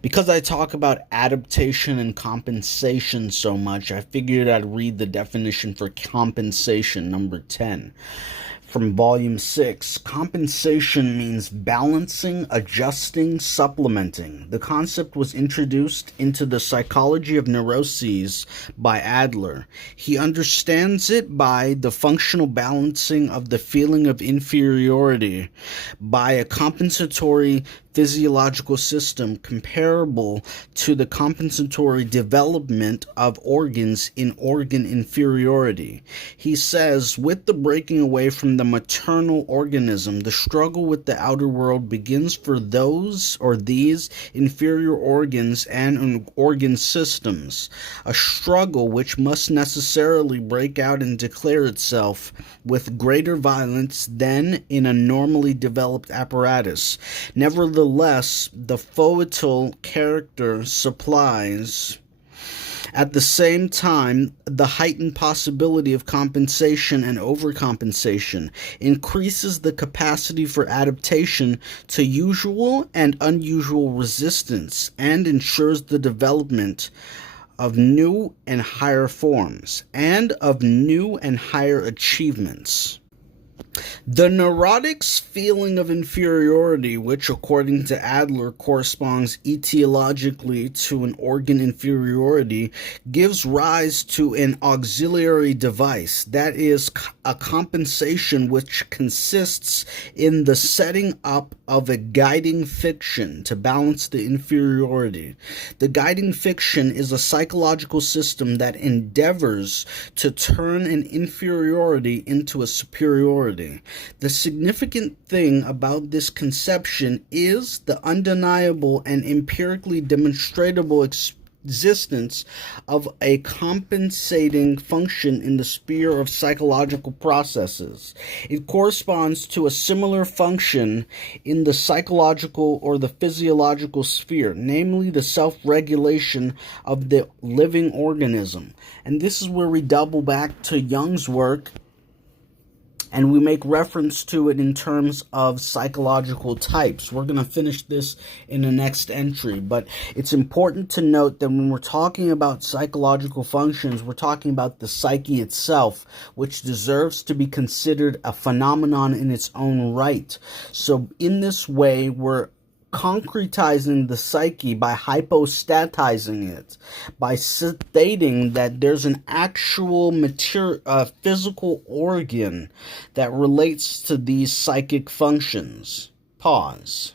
Because I talk about adaptation and compensation so much, I figured I'd read the definition for compensation, number 10. From volume 6, compensation means balancing, adjusting, supplementing. The concept was introduced into the psychology of neuroses by Adler. He understands it by the functional balancing of the feeling of inferiority by a compensatory physiological system comparable to the compensatory development of organs in organ inferiority. He says, with the breaking away from the maternal organism, the struggle with the outer world begins for those or these inferior organs and organ systems, a struggle which must necessarily break out and declare itself with greater violence than in a normally developed apparatus. Nevertheless, the foetal character supplies at the same time the heightened possibility of compensation and overcompensation, increases the capacity for adaptation to usual and unusual resistance, and ensures the development of new and higher forms and of new and higher achievements. The neurotic's feeling of inferiority, which according to Adler corresponds etiologically to an organ inferiority, gives rise to an auxiliary device, that is, a compensation which consists in the setting up of a guiding fiction to balance the inferiority. The guiding fiction is a psychological system that endeavors to turn an inferiority into a superiority. The significant thing about this conception is the undeniable and empirically demonstrable existence of a compensating function in the sphere of psychological processes. It corresponds to a similar function in the psychological or the physiological sphere, namely the self-regulation of the living organism. And this is where we double back to Jung's work, and we make reference to it in terms of psychological types. We're going to finish this in the next entry, but it's important to note that when we're talking about psychological functions, we're talking about the psyche itself, which deserves to be considered a phenomenon in its own right. So in this way, we're concretizing the psyche by hypostatizing it, by stating that there's an actual physical organ that relates to these psychic functions. Pause.